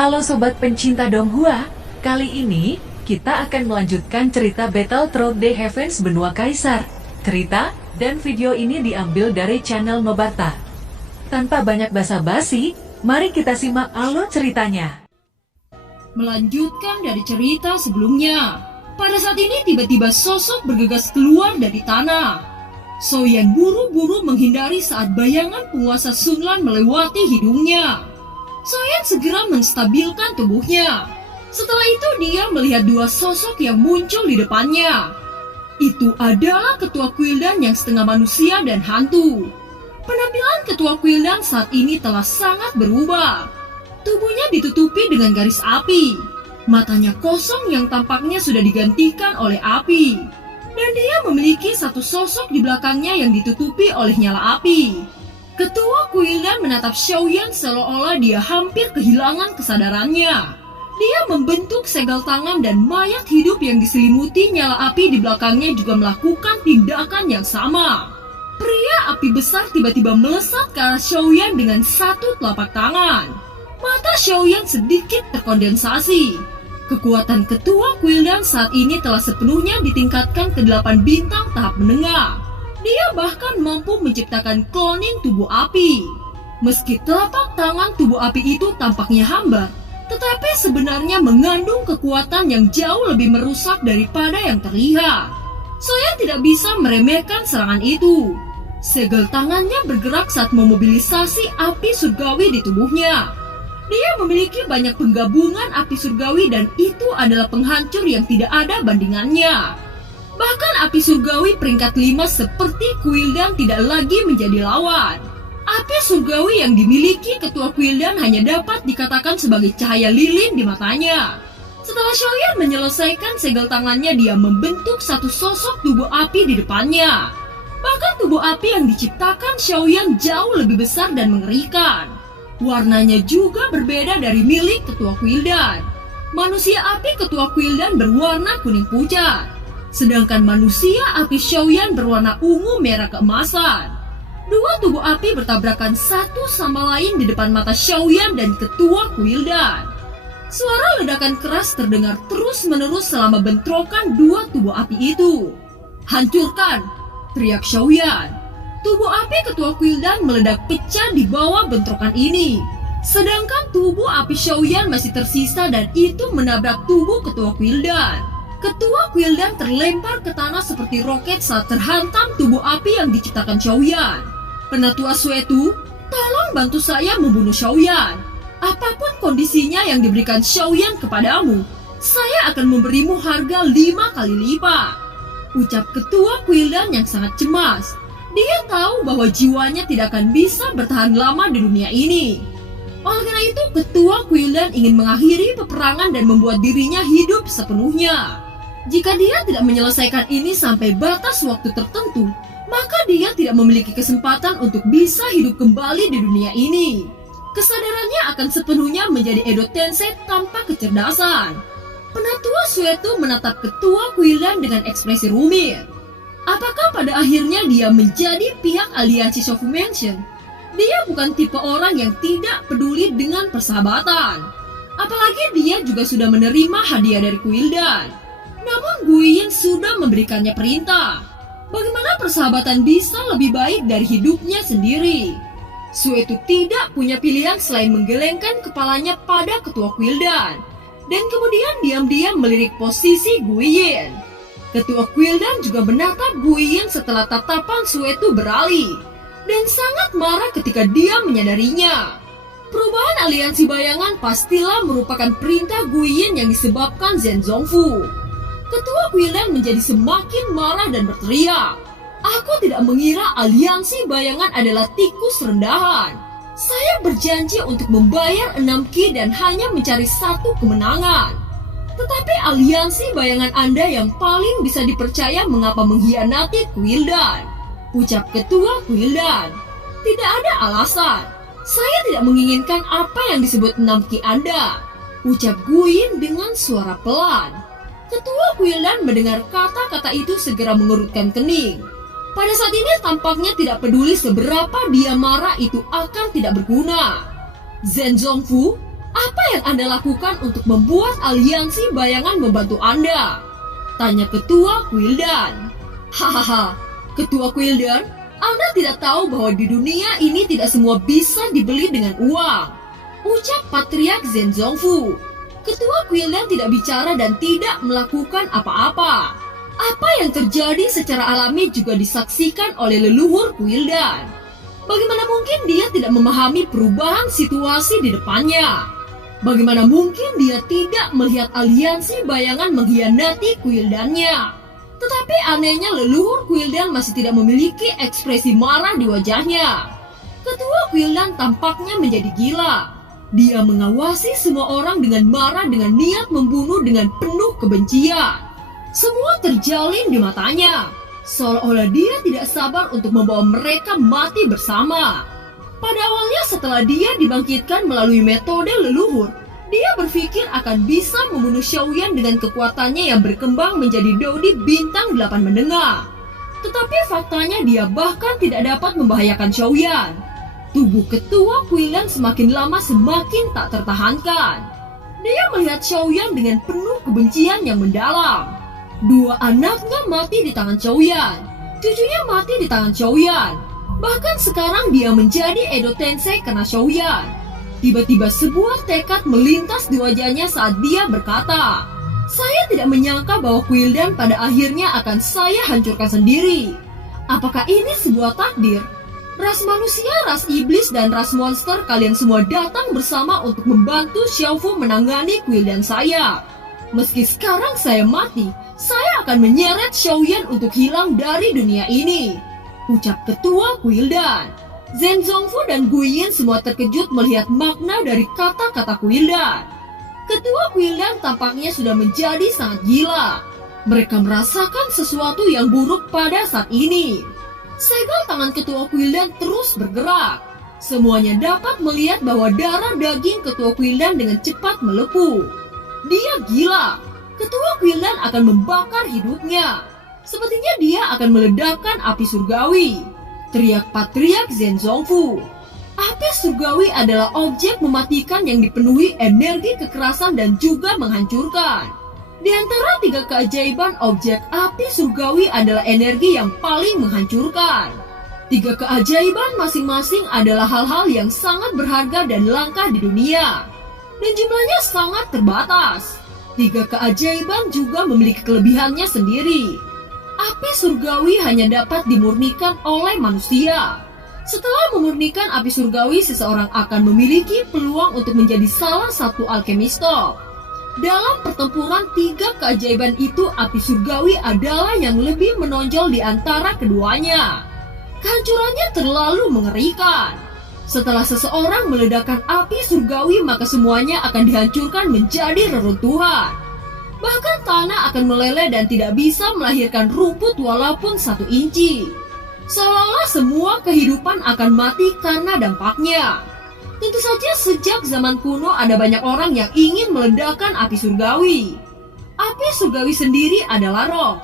Halo Sobat pencinta Donghua, kali ini kita akan melanjutkan cerita Battle Through the Heavens Benua Kaisar. Cerita dan video ini diambil dari channel Nobarta. Tanpa banyak basa-basi, mari kita simak alur ceritanya. Melanjutkan dari cerita sebelumnya, pada saat ini tiba-tiba sosok bergegas keluar dari tanah. Xiaoyan buru-buru menghindari saat bayangan penguasa Sunlan melewati hidungnya. Xiaoyan segera menstabilkan tubuhnya. Setelah itu dia melihat dua sosok yang muncul di depannya. Itu adalah ketua Kuildan yang setengah manusia dan hantu. Penampilan ketua Kuildan saat ini telah sangat berubah. Tubuhnya ditutupi dengan garis api. Matanya kosong yang tampaknya sudah digantikan oleh api. Dan dia memiliki satu sosok di belakangnya yang ditutupi oleh nyala api. Ketua Kuildan menatap Xiaoyan seolah-olah dia hampir kehilangan kesadarannya. Dia membentuk segel tangan dan mayat hidup yang diselimuti nyala api di belakangnya juga melakukan tindakan yang sama. Pria api besar tiba-tiba melesat ke arah Xiaoyan dengan satu telapak tangan. Mata Xiaoyan sedikit terkondensasi. Kekuatan ketua Kuildan saat ini telah sepenuhnya ditingkatkan ke 8 bintang tahap menengah. Dia bahkan mampu menciptakan cloning tubuh api. Meski telapak tangan tubuh api itu tampaknya hambar, tetapi sebenarnya mengandung kekuatan yang jauh lebih merusak daripada yang terlihat. Saya tidak bisa meremehkan serangan itu. Segel tangannya bergerak saat memobilisasi api surgawi di tubuhnya. Dia memiliki banyak penggabungan api surgawi dan itu adalah penghancur yang tidak ada bandingannya. Bahkan api surgawi peringkat 5 seperti Kuildan tidak lagi menjadi lawan. Api surgawi yang dimiliki ketua Kuildan hanya dapat dikatakan sebagai cahaya lilin di matanya. Setelah Xiaoyan menyelesaikan segel tangannya, dia membentuk satu sosok tubuh api di depannya. Bahkan tubuh api yang diciptakan Xiaoyan jauh lebih besar dan mengerikan. Warnanya juga berbeda dari milik ketua Kuildan. Manusia api ketua Kuildan berwarna kuning pucat. Sedangkan manusia api Xiaoyan berwarna ungu merah keemasan. Dua tubuh api bertabrakan satu sama lain di depan mata Xiaoyan dan ketua Kuildan. Suara ledakan keras terdengar terus-menerus selama bentrokan dua tubuh api itu. "Hancurkan!" teriak Xiaoyan. Tubuh api ketua Kuildan meledak pecah di bawah bentrokan ini. Sedangkan tubuh api Xiaoyan masih tersisa dan itu menabrak tubuh ketua Kuildan. Ketua Kuildan terlempar ke tanah seperti roket saat terhantam tubuh api yang diciptakan Xiaoyan. "Penatua Suetu, tolong bantu saya membunuh Xiaoyan. Apapun kondisinya yang diberikan Xiaoyan kepadamu, saya akan memberimu harga 5 kali lipat," ucap ketua Kuildan yang sangat cemas. Dia tahu bahwa jiwanya tidak akan bisa bertahan lama di dunia ini. Oleh karena itu, ketua Kuildan ingin mengakhiri peperangan dan membuat dirinya hidup sepenuhnya. Jika dia tidak menyelesaikan ini sampai batas waktu tertentu, maka dia tidak memiliki kesempatan untuk bisa hidup kembali di dunia ini. Kesadarannya akan sepenuhnya menjadi Edo Tensei tanpa kecerdasan. Penatua Suetu menatap ketua Kuildan dengan ekspresi rumit. Apakah pada akhirnya dia menjadi pihak aliansi Shofu Mansion? Dia bukan tipe orang yang tidak peduli dengan persahabatan. Apalagi dia juga sudah menerima hadiah dari Kuildan. Namun Guiyin sudah memberikannya perintah. Bagaimana persahabatan bisa lebih baik dari hidupnya sendiri? Suetu tidak punya pilihan selain menggelengkan kepalanya pada ketua Kuildan. Dan kemudian diam-diam melirik posisi Guiyin. Ketua Kuildan juga menatap Guiyin setelah tatapan Suetu beralih. Dan sangat marah ketika dia menyadarinya. Perubahan aliansi bayangan pastilah merupakan perintah Guiyin yang disebabkan Zhen Zongfu. Ketua Kuildan menjadi semakin marah dan berteriak, "Aku tidak mengira aliansi bayangan adalah tikus rendahan. Saya berjanji untuk membayar 6 ki dan hanya mencari satu kemenangan. Tetapi aliansi bayangan Anda yang paling bisa dipercaya mengapa mengkhianati Kuildan?" ucap ketua Kuildan. "Tidak ada alasan. Saya tidak menginginkan apa yang disebut 6 ki Anda," ucap Guiyin dengan suara pelan. Ketua Kuildan mendengar kata-kata itu segera mengerutkan kening. Pada saat ini tampaknya tidak peduli seberapa dia marah, itu akan tidak berguna. "Zhen Zongfu, Apa yang Anda lakukan untuk membuat aliansi bayangan membantu Anda? Tanya Ketua Quildan. Hahaha, Ketua Quildan, Anda tidak tahu bahwa di dunia ini tidak semua bisa dibeli dengan uang, ucap Patriark Zenzongfu. Ketua Quildan tidak bicara dan tidak melakukan apa-apa. Apa yang terjadi secara alami juga disaksikan oleh leluhur Quildan. Bagaimana mungkin dia tidak memahami perubahan situasi di depannya? Bagaimana mungkin dia tidak melihat aliansi bayangan mengkhianati Quildannya? Tetapi anehnya leluhur Quildan masih tidak memiliki ekspresi marah di wajahnya. Ketua Quildan tampaknya menjadi gila. Dia mengawasi semua orang dengan marah dengan niat membunuh dengan penuh kebencian. Semua terjalin di matanya, seolah-olah dia tidak sabar untuk membawa mereka mati bersama. Pada awalnya setelah dia dibangkitkan melalui metode leluhur, dia berpikir akan bisa membunuh Xiaoyan dengan kekuatannya yang berkembang menjadi Dodi bintang 8 menengah. Tetapi faktanya dia bahkan tidak dapat membahayakan Xiaoyan. Tubuh Ketua Quildan semakin lama semakin tak tertahankan. Dia melihat Xiaoyan dengan penuh kebencian yang mendalam. Dua anaknya mati di tangan Xiaoyan, cucunya mati di tangan Xiaoyan. Bahkan sekarang dia menjadi Edo Tensei karena Xiaoyan. Tiba-tiba sebuah tekad melintas di wajahnya saat dia berkata, "Saya tidak menyangka bahwa Quildan pada akhirnya akan saya hancurkan sendiri. Apakah ini sebuah takdir? Ras manusia, ras iblis, dan ras monster kalian semua datang bersama untuk membantu Xiaofu menangani Quildan saya. Meski sekarang saya mati, saya akan menyeret Xiaoyan untuk hilang dari dunia ini," ucap Ketua Quildan. Zenzongfu dan Guiyin semua terkejut melihat makna dari kata-kata Quildan. Ketua Quildan tampaknya sudah menjadi sangat gila. Mereka merasakan sesuatu yang buruk pada saat ini. Segel tangan Ketua Quildan terus bergerak. Semuanya dapat melihat bahwa darah daging Ketua Quildan dengan cepat melepuh. Dia gila. Ketua Quildan akan membakar hidupnya. Sepertinya dia akan meledakkan api surgawi, teriak Patriark Zenzongfu. Api surgawi adalah objek mematikan yang dipenuhi energi kekerasan dan juga menghancurkan. Di antara tiga keajaiban, objek api surgawi adalah energi yang paling menghancurkan. Tiga keajaiban masing-masing adalah hal-hal yang sangat berharga dan langka di dunia, dan jumlahnya sangat terbatas. Tiga keajaiban juga memiliki kelebihannya sendiri. Api surgawi hanya dapat dimurnikan oleh manusia. Setelah memurnikan api surgawi, seseorang akan memiliki peluang untuk menjadi salah satu alkemis top. Dalam pertempuran tiga keajaiban itu, api surgawi adalah yang lebih menonjol di antara keduanya. Kehancurannya terlalu mengerikan. Setelah seseorang meledakkan api surgawi, maka semuanya akan dihancurkan menjadi reruntuhan. Bahkan tanah akan meleleh dan tidak bisa melahirkan rumput walaupun 1 inci. Seolah-olah semua kehidupan akan mati karena dampaknya. Tentu saja sejak zaman kuno ada banyak orang yang ingin meledakkan api surgawi. Api surgawi sendiri adalah roh.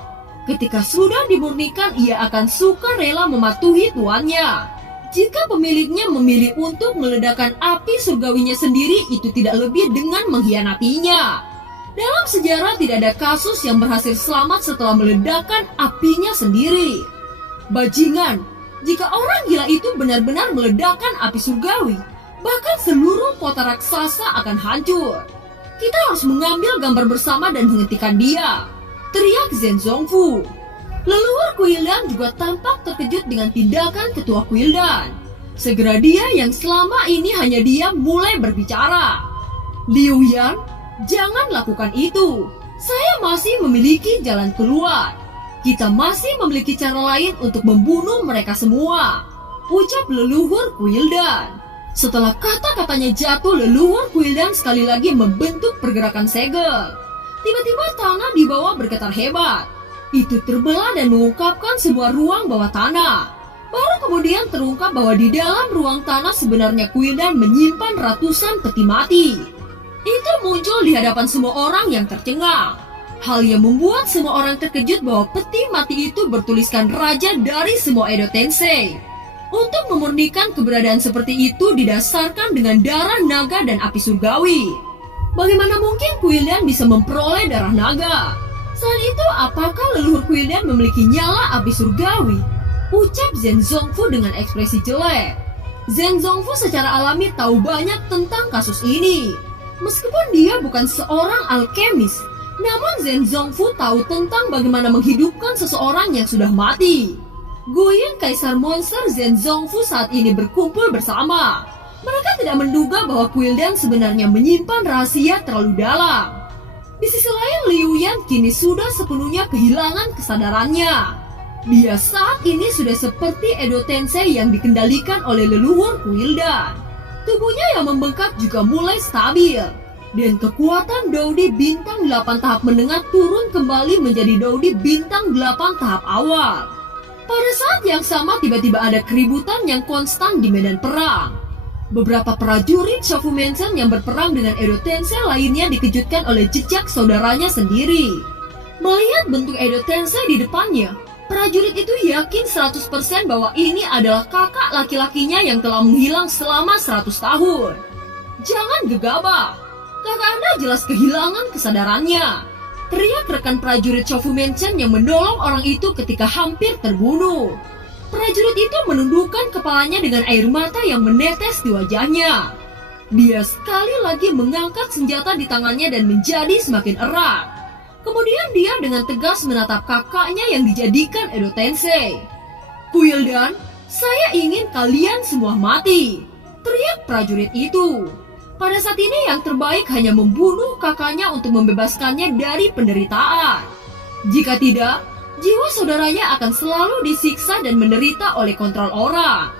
Ketika sudah dimurnikan, ia akan suka rela mematuhi tuannya. Jika pemiliknya memilih untuk meledakkan api surgawinya sendiri, itu tidak lebih dengan mengkhianatinya. Dalam sejarah tidak ada kasus yang berhasil selamat setelah meledakkan apinya sendiri. Bajingan, jika orang gila itu benar-benar meledakkan api surgawi, bahkan seluruh kota raksasa akan hancur. Kita harus mengambil gambar bersama dan menghentikan dia, teriak Zenzongfu. Leluhur Quildan juga tampak terkejut dengan tindakan Ketua Quildan. Segera dia yang selama ini hanya diam mulai berbicara. "Liu Yan, jangan lakukan itu. Saya masih memiliki jalan keluar. Kita masih memiliki cara lain untuk membunuh mereka semua," ucap leluhur Quildan. Setelah kata-katanya jatuh, leluhur Quildan sekali lagi membentuk pergerakan segel. Tiba-tiba tanah di bawah bergetar hebat. Itu terbelah dan mengungkapkan sebuah ruang bawah tanah. Baru kemudian terungkap bahwa di dalam ruang tanah sebenarnya Quildan menyimpan ratusan peti mati. Itu muncul di hadapan semua orang yang tercengang. Hal yang membuat semua orang terkejut bahwa peti mati itu bertuliskan raja dari semua Edo Tensei. Untuk memurnikan keberadaan seperti itu didasarkan dengan darah naga dan api surgawi. Bagaimana mungkin Quildan bisa memperoleh darah naga? Selain itu, apakah leluhur Quildan memiliki nyala api surgawi? Ucap Zhen Zongfu dengan ekspresi jelek. Zhen Zongfu secara alami tahu banyak tentang kasus ini. Meskipun dia bukan seorang alkemis, namun Zhen Zongfu tahu tentang bagaimana menghidupkan seseorang yang sudah mati. Guiyun Kaisar Monster Zhen Zongfu saat ini berkumpul bersama. Mereka tidak menduga bahwa Quildan sebenarnya menyimpan rahasia terlalu dalam. Di sisi lain, Liu Yan kini sudah sepenuhnya kehilangan kesadarannya. Dia saat ini sudah seperti Edo Tensei yang dikendalikan oleh leluhur Quildan. Tubuhnya yang membengkak juga mulai stabil. Dan kekuatan Daudi bintang 8 tahap menengah turun kembali menjadi Daudi bintang 8 tahap awal. Pada saat yang sama tiba-tiba ada keributan yang konstan di medan perang. Beberapa prajurit Shofumensen yang berperang dengan Edo Tensei lainnya dikejutkan oleh jejak saudaranya sendiri. Melihat bentuk Edo Tensei di depannya, prajurit itu yakin 100% bahwa ini adalah kakak laki-lakinya yang telah menghilang selama 100 tahun. Jangan gegabah, kakak Anda jelas kehilangan kesadarannya. Teriak rekan prajurit Shofumensen yang menolong orang itu ketika hampir terbunuh. Prajurit itu menundukkan kepalanya dengan air mata yang menetes di wajahnya. Dia sekali lagi mengangkat senjata di tangannya dan menjadi semakin erat. Kemudian dia dengan tegas menatap kakaknya yang dijadikan Edo Tensei. Quildan, saya ingin kalian semua mati, teriak prajurit itu. Pada saat ini yang terbaik hanya membunuh kakaknya untuk membebaskannya dari penderitaan. Jika tidak, jiwa saudaranya akan selalu disiksa dan menderita oleh kontrol orang.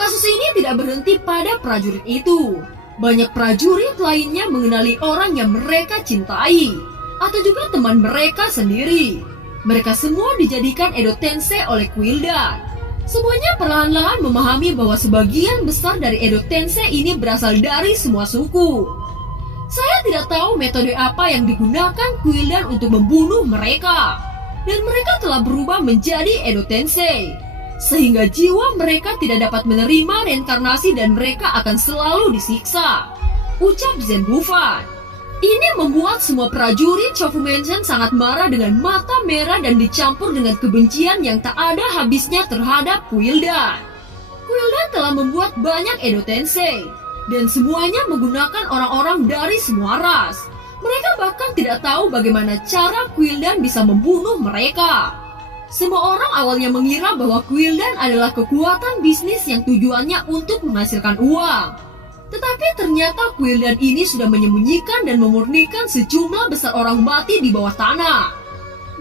Kasus ini tidak berhenti pada prajurit itu. Banyak prajurit lainnya mengenali orang yang mereka cintai, atau juga teman mereka sendiri. Mereka semua dijadikan Edo Tensei oleh Quildan. Semuanya perlahan-lahan memahami bahwa sebagian besar dari Edo Tensei ini berasal dari semua suku. Saya tidak tahu metode apa yang digunakan Quildan untuk membunuh mereka. Dan mereka telah berubah menjadi Edo Tensei, sehingga jiwa mereka tidak dapat menerima reinkarnasi dan mereka akan selalu disiksa, ucap Zhen Bufan. Ini membuat semua prajurit Shofumensen sangat marah dengan mata merah dan dicampur dengan kebencian yang tak ada habisnya terhadap Quildan. Quildan telah membuat banyak Edo Tensei, dan semuanya menggunakan orang-orang dari semua ras. Mereka bahkan tidak tahu bagaimana cara Quildan bisa membunuh mereka. Semua orang awalnya mengira bahwa Quildan adalah kekuatan bisnis yang tujuannya untuk menghasilkan uang. Tetapi ternyata Quildan ini sudah menyembunyikan dan memurnikan sejumlah besar orang mati di bawah tanah.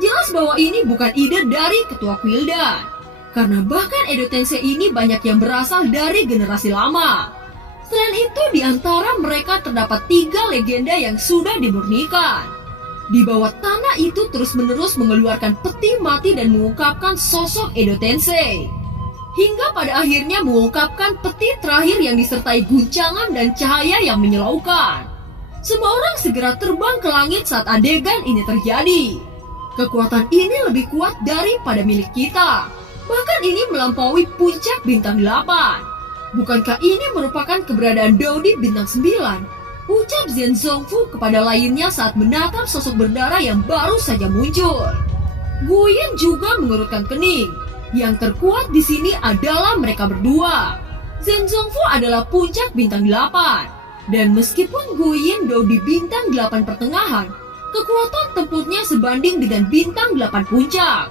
Jelas bahwa ini bukan ide dari ketua Quildan, karena bahkan Edo Tensei ini banyak yang berasal dari generasi lama. Selain itu, di antara mereka terdapat 3 legenda yang sudah dimurnikan. Di bawah tanah itu terus-menerus mengeluarkan peti mati dan mengungkapkan sosok Edo Tensei. Hingga pada akhirnya mengungkapkan peti terakhir yang disertai guncangan dan cahaya yang menyilaukan. Semua orang segera terbang ke langit saat adegan ini terjadi. Kekuatan ini lebih kuat daripada milik kita. Bahkan ini melampaui puncak bintang 8. Bukankah ini merupakan keberadaan Daudi bintang 9? Ucap Zhen Zongfu kepada lainnya saat menatap sosok berdarah yang baru saja muncul. Guiyun juga mengerutkan kening. Yang terkuat di sini adalah mereka berdua. Zhen Zongfu adalah puncak bintang 8. Dan meskipun Guiyun Daudi bintang 8 pertengahan, kekuatan tempurnya sebanding dengan bintang 8 puncak.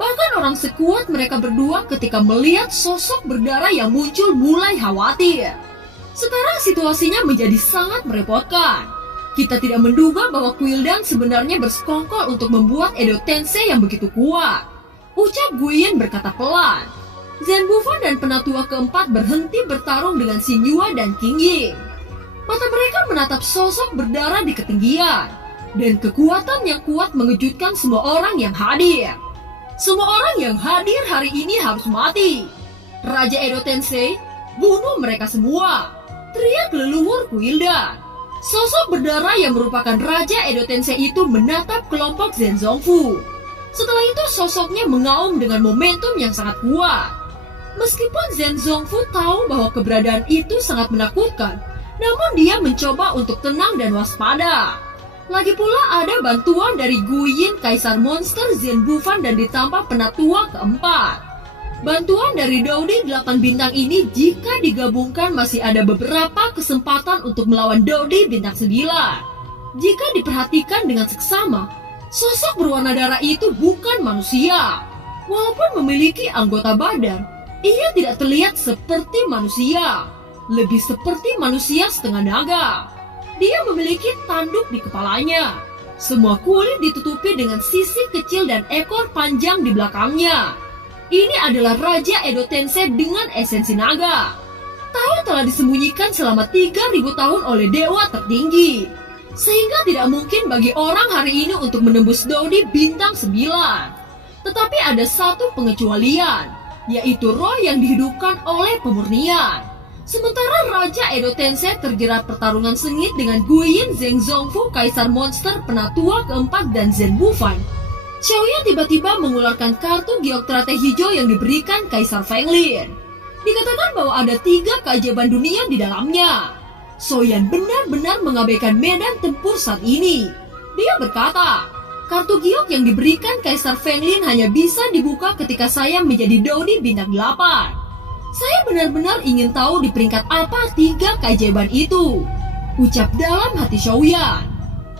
Bahkan orang sekuat mereka berdua ketika melihat sosok berdarah yang muncul mulai khawatir. Sekarang situasinya menjadi sangat merepotkan. Kita tidak menduga bahwa Quildan sebenarnya bersekongkol untuk membuat Edo Tensei yang begitu kuat, ucap Guiyun berkata pelan. Zhen Bufan dan penatua keempat berhenti bertarung dengan Xin Yue dan Qing Ying. Mata mereka menatap sosok berdarah di ketinggian, dan kekuatan yang kuat mengejutkan semua orang yang hadir. Semua orang yang hadir hari ini harus mati. Raja Edo Tensei, bunuh mereka semua, teriak leluhur Quildan. Sosok berdarah yang merupakan Raja Edo Tensei itu menatap kelompok Zhen Zongfu. Setelah itu sosoknya mengaum dengan momentum yang sangat kuat. Meskipun Zheng Zongfu tahu bahwa keberadaan itu sangat menakutkan, namun dia mencoba untuk tenang dan waspada. Lagi pula ada bantuan dari Guyin, Kaisar Monster Zhen Bufan dan ditambah penatua keempat. Bantuan dari Dodi 8 bintang ini jika digabungkan masih ada beberapa kesempatan untuk melawan Dodi bintang 9. Jika diperhatikan dengan seksama, sosok berwarna darah itu bukan manusia. Walaupun memiliki anggota badan, ia tidak terlihat seperti manusia. Lebih seperti manusia setengah naga. Dia memiliki tanduk di kepalanya. Semua kulit ditutupi dengan sisi kecil dan ekor panjang di belakangnya. Ini adalah Raja Edo Tensei dengan esensi naga. Tahu telah disembunyikan selama 3000 tahun oleh dewa tertinggi. Sehingga tidak mungkin bagi orang hari ini untuk menembus Dodi bintang 9. Tetapi ada satu pengecualian, yaitu roh yang dihidupkan oleh pemurnian. Sementara Raja Edo Tensei terjerat pertarungan sengit dengan Guyin, Zheng Zongfu, Kaisar Monster, Penatua keempat, dan Zhen Bufan. Xiaoyan tiba-tiba mengeluarkan kartu Geoktrate hijau yang diberikan Kaisar Fenglin. Dikatakan bahwa ada 3 keajaiban dunia di dalamnya. Xiaoyan benar-benar mengabaikan medan tempur saat ini. Dia berkata, kartu giok yang diberikan Kaisar Fenglin hanya bisa dibuka ketika saya menjadi Dodi bintang 8. Saya benar-benar ingin tahu di peringkat apa 3 keajaiban itu, ucap dalam hati Xiaoyan.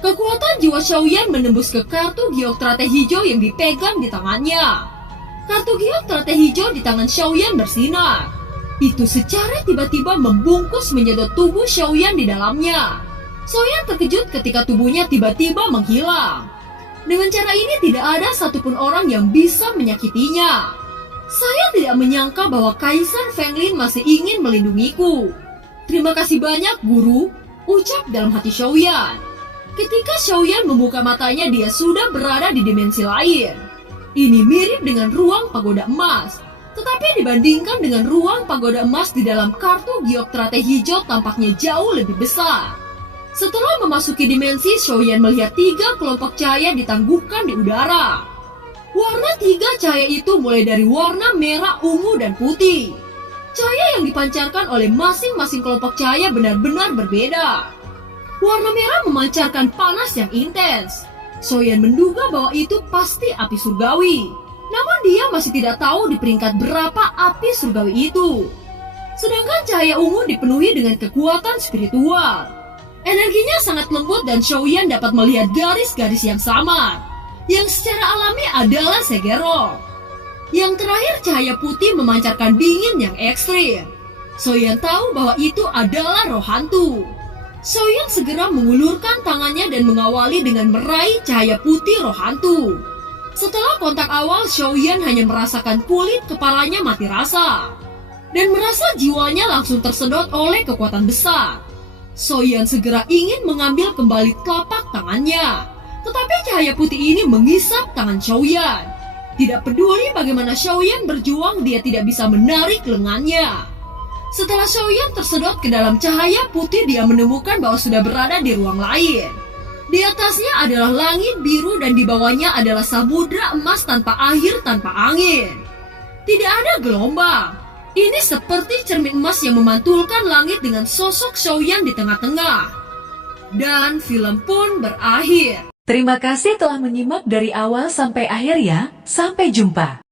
Kekuatan jiwa Xiaoyan menembus ke kartu Geoktrate hijau yang dipegang di tangannya. Kartu Geoktrate hijau di tangan Xiaoyan bersinar. Itu secara tiba-tiba membungkus menyedot tubuh Xiaoyan di dalamnya. Xiaoyan terkejut ketika tubuhnya tiba-tiba menghilang. Dengan cara ini tidak ada satupun orang yang bisa menyakitinya. Saya tidak menyangka bahwa Kaisar Fenglin masih ingin melindungiku. Terima kasih banyak, Guru, ucap dalam hati Xiaoyan. Ketika Xiaoyan membuka matanya, dia sudah berada di dimensi lain. Ini mirip dengan ruang pagoda emas. Tetapi dibandingkan dengan ruang pagoda emas di dalam kartu Geoktrate hijau tampaknya jauh lebih besar. Setelah memasuki dimensi, Xiaoyan melihat 3 kelompok cahaya ditangguhkan di udara. Warna 3 cahaya itu mulai dari warna merah, ungu, dan putih. Cahaya yang dipancarkan oleh masing-masing kelompok cahaya benar-benar berbeda. Warna merah memancarkan panas yang intens. Xiaoyan menduga bahwa itu pasti api surgawi. Namun dia masih tidak tahu di peringkat berapa api surgawi itu. Sedangkan cahaya ungu dipenuhi dengan kekuatan spiritual. Energinya sangat lembut dan Xiaoyan dapat melihat garis-garis yang samar, yang secara alami adalah Segero. Yang terakhir cahaya putih memancarkan dingin yang ekstrim. Xiaoyan tahu bahwa itu adalah roh hantu. Xiaoyan segera mengulurkan tangannya dan mengawali dengan meraih cahaya putih roh hantu. Setelah kontak awal, Xiaoyan hanya merasakan kulit kepalanya mati rasa. Dan merasa jiwanya langsung tersedot oleh kekuatan besar. Xiaoyan segera ingin mengambil kembali telapak tangannya. Tetapi cahaya putih ini menghisap tangan Xiaoyan. Tidak peduli bagaimana Xiaoyan berjuang, dia tidak bisa menarik lengannya. Setelah Xiaoyan tersedot ke dalam cahaya putih, dia menemukan bahwa sudah berada di ruang lain. Di atasnya adalah langit biru dan di bawahnya adalah samudra emas tanpa akhir, tanpa angin. Tidak ada gelombang. Ini seperti cermin emas yang memantulkan langit dengan sosok Xiaoyan di tengah-tengah. Dan film pun berakhir. Terima kasih telah menyimak dari awal sampai akhir ya. Sampai jumpa.